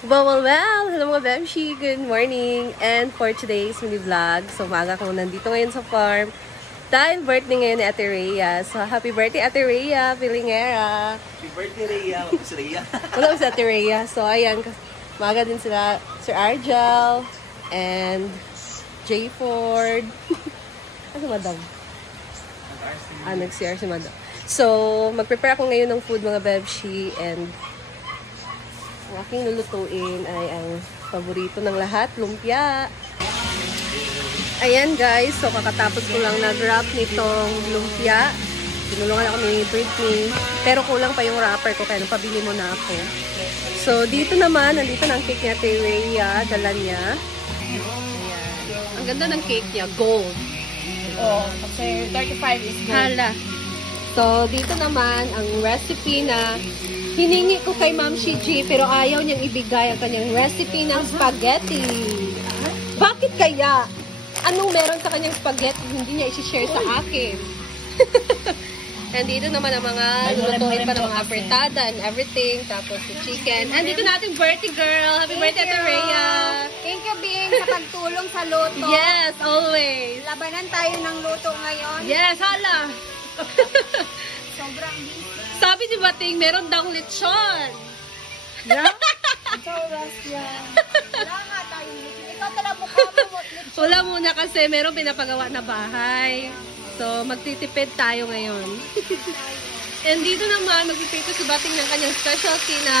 Well, hello mga Bemshi, good morning. And for today's mini vlog, so umaga ko nandito ngayon sa farm. Dahil birthday ngayon ni Ate Rhea. So happy birthday Ate Rhea, Pilingera. Happy birthday, Rhea. Wala si Rhea. Wala si Ate Rhea. So ayan, umaga din sila Sir Argel and J Ford. Ano madam? Nag-CR si madam. So mag-prepare ako ngayon ng food mga Bemshi, and ang aking lulutuin ay ang paborito ng lahat, lumpia. Ayan guys, so kakatapos ko lang nag-wrap nitong lumpia. Tinulungan ako ni Britney, pero kulang pa yung wrapper ko, kaya pabili mo na ako. So dito naman, nandito na ang cake niya, Ate Rhea, dala niya. Ayan. Ang ganda ng cake niya, gold. Oh, kasi 35 is good. Hala. So dito naman ang recipe na hiningi ko kay Ma'am Shiji, pero ayaw niyang ibigay ang kanyang recipe ng spaghetti. Bakit kaya? Anong meron sa kanyang spaghetti hindi niya i-share sa akin? And dito naman ang mga lutuin pa ng mga fritada and everything. Tapos the chicken. And dito natin birthday girl. Happy birthday, Ate Rhea. Thank you, Bing, sa pagtulong sa luto. Yes, always. Labanan tayo ng luto ngayon. Yes, hala. Sobrang busy. Sabi ni Bating, meron daw lechon. Yeah? Ikaw, Rastia. Wala nga tayo. Ikaw talaga mukha mo. Wala muna kasi meron pinapagawa na bahay. So, magtitipid tayo ngayon. And dito naman, magpiprito si Bating ng kanyang specialty na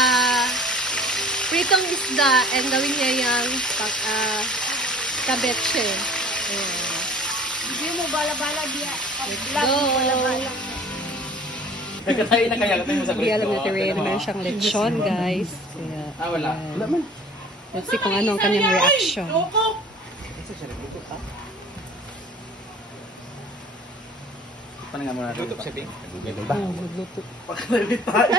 pritong isda, and gawin niya yung kabetse. Ayan. Hindi mo bala-bala diya. Let's Vlog mo go. bala-bala. Nagkatayo na kaya. Katay mo sa Hindi alam ni Ate Rhea na meron siyang lechon, guys. Kaya, Wala. Wala man. let's see kung ano ang kanyang reaction. Isa siya nagluto, ha? Panangan mo na. Luto siya, Bing. Nagluto ba? Oo, magluto. Pagkalimit tayo.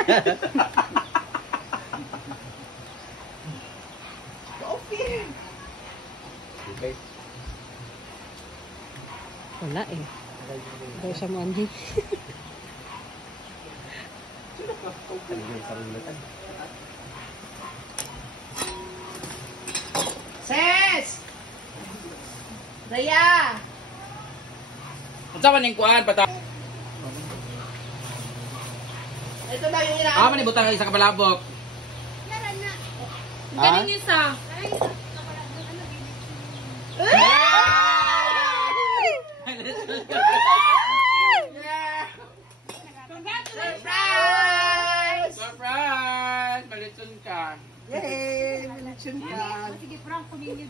Coffee! Okay. Wala eh. Daw siya mandi. Ses! Rhea! Kung saan yung kuhaan, pata... Ito na yung ina. Man, ibutang isa ka palabok. Yaran na. Galing isa. Surprise! Surprise! Malitsun ka. Yay! Malitsyon ka. Sige, prank ko ninyo.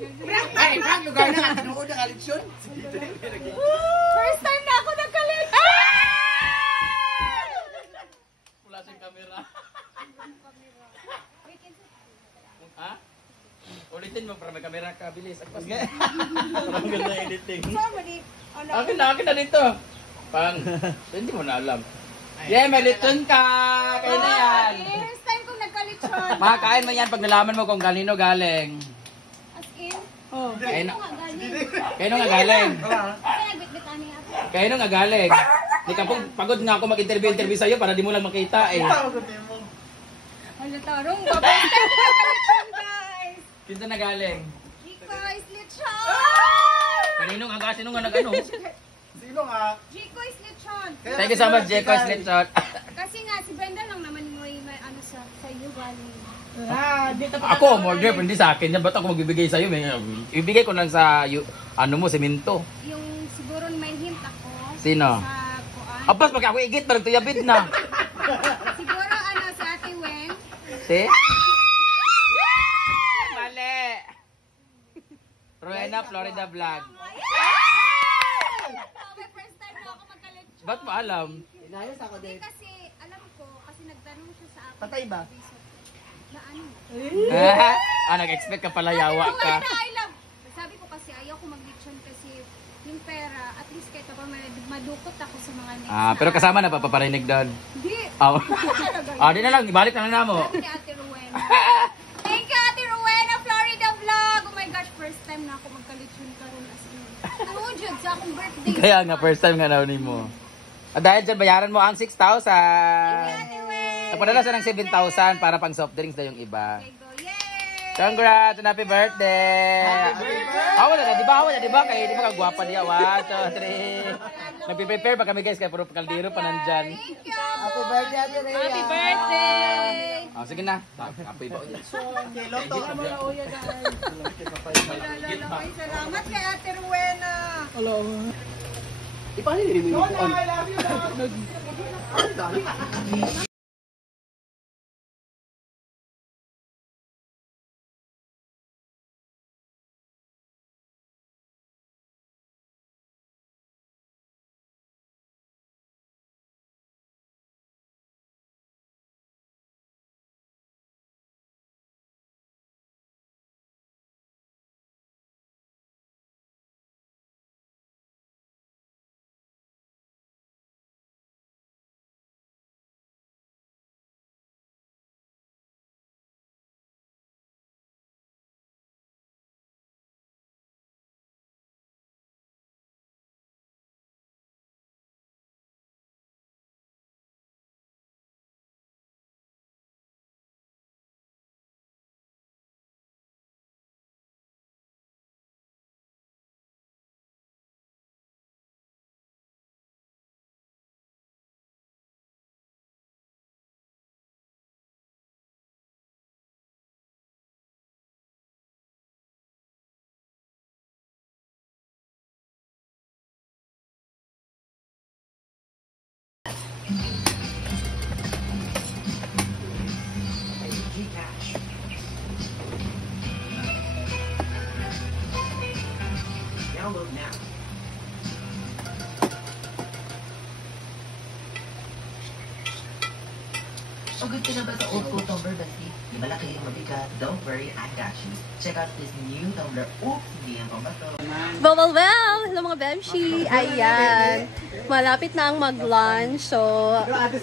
Ay, Frank, lugar na. Tinuod na kalitsun. First time na ako nagkalit. Wala siyang camera. Ha? Ulitin mo para may camera ka. Bilis. Parang ganda editing. Akin na dito. Pang, hindi mo na alam. Yeah, may litson ka. Kaya na yan. First time kong nagkalitsyon. Makakain mo yan pag nalaman mo kung kanino galing. As in? Oh. Kaya Ano nga galing? nga galing. Kaya nagbitbit ani ako. Kaya nga galing. Di ka pagod nga ako mag-interview sa'yo para di mo lang makita eh. Ano tarong? First time kong nagkalitsyon, guys. Kinta na galing. Chico is lechon! Kanino nga sino nga nag-ano? Chico is lechon. Thank you so much, Jeko Slipshot. Kasi nga, si Brenda lang naman may ano sa iyo galing. Ako, more grip, hindi sa akin. Yan, ba't ako magbibigay sa'yo? Ibigay ko lang sa, ano mo, semento. Yung siguro may hint ako. Sino? Sa kuan. Apas, pag ako igit, parang tuyabit na. Siguro ano sa Ate Wen. See? Mali. Rowena, Florida Vlog. Okay, first time na ako magkalitsyon. Ba't mo alam? Hindi kasi, alam ko, kasi nagtanong siya sa akin. Patay ba? Na ano? Nag-expect ka pala, yawa ka. I love. Sabi ko kasi ayaw ko mag-lechon kasi yung pera, at least kahit pa madukot ako sa mga next. Pero kasama na papaparinig doon. Hindi. Oh. Di na lang, ibalik na lang mo. Thank you, Ate Rowena. Thank you, Ate Rowena, Florida Vlog. Oh my gosh, first time na ako magkalitsyon karon as in. Ano dyan sa akong birthday. Kaya nga, first time nga naunin mo. Dahil dyan, bayaran mo ang 6,000. Ate Wen. Nagpadala siya ng 7,000 para pang soft drinks na yung iba. Okay, go. Yay! Congrats and happy birthday! Hawa na, di ba? Kaya di ba kagwapa niya? 1, 2, 3. Nagpiprepare pa kami guys, kaya puro kaldero pa nandyan. Happy birthday, Ate Rhea. Happy birthday! Oh, sige na. Happy birthday. Salamat kay Ate Rowena. Ipahili mo yung Download now. Pagod ka na ba sa old school tumbler, Bestie? Di malaki, mabigat. Don't worry, I got you. Check out this new tumbler. Oops, hindi yan pambato. Well! Hello mga Bemshi! Ayan. Malapit na ang mag-lunch. So,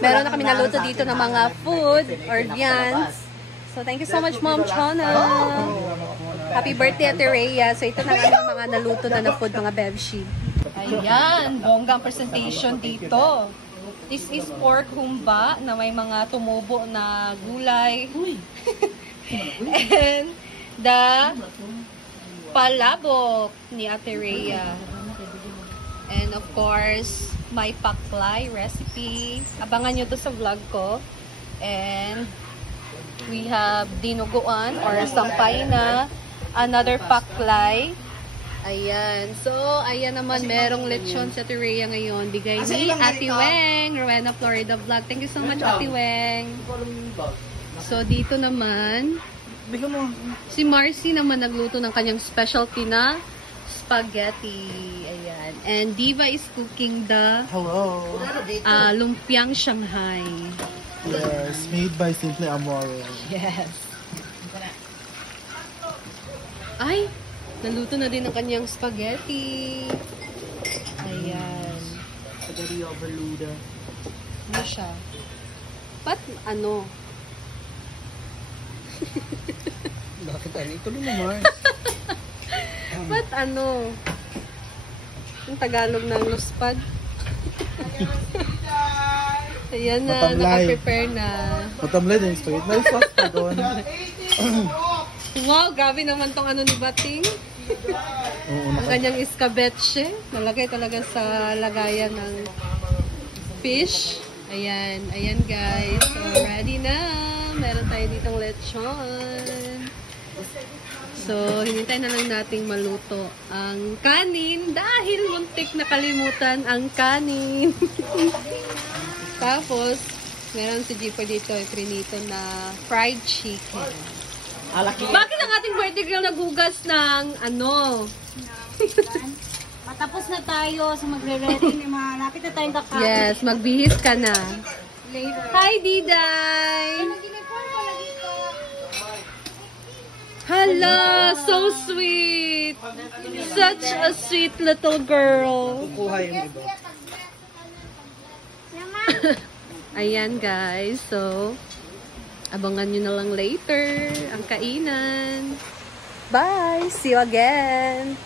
meron na kami naluto dito ng mga food or viands. So, thank you so much, Mom Chona. Happy birthday, Ate Rhea. So, ito na ang mga naluto na food, mga Bemshi. Ayan. Bongga ang presentation dito. This is pork humba na may mga tumubo na gulay. And the palabok ni Ate Rhea. And of course, my paklay recipe. Abangan nyo to sa vlog ko. And we have dinuguan or sampay na another paklay. Ayan. So, ayan naman, merong lechon sa Ate Rhea ngayon. Bigay ni Ate Weng, Rowena, Florida Vlog. Thank you so much, Ate Weng. So, dito naman, si Marcy naman nagluto ng kanyang specialty na spaghetti. Ayan. And Diva is cooking the lumpiang Shanghai. Yes, made by Simply Amore. Yes. Ay, naluto na din ang kanyang spaghetti. Ayan. Spaghetti overload. Ano siya? Ba't ano? Bakit ano? Ito na naman. Ba't ano? Ang Tagalog ng luspad. Ayan na, Matamlay. naka-prepare na. Matamlay din yung spaghetti. May sauce pa doon. Wow, grabe naman tong ano ni Bating. Oo, Ang kanyang iskabetse. Nalagay talaga sa lagayan ng fish. Ayan. Ayan guys. So, ready na. Meron tayo ditong lechon. So, hinintay na lang nating maluto ang kanin dahil muntik na kalimutan ang kanin. Tapos, meron si Jeeper dito, prinito na fried chicken. Bakit ang ating birthday girl naghugas ng ano? Matapos na tayo sa magre-ready. Malapit na tayong kakain. Yes, magbihis ka na. Later. Hi, Diday! Hala, so sweet! Such a sweet little girl. kuha yung iba. Ayan guys, so abangan nyo na lang later ang kainan. Bye! See you again!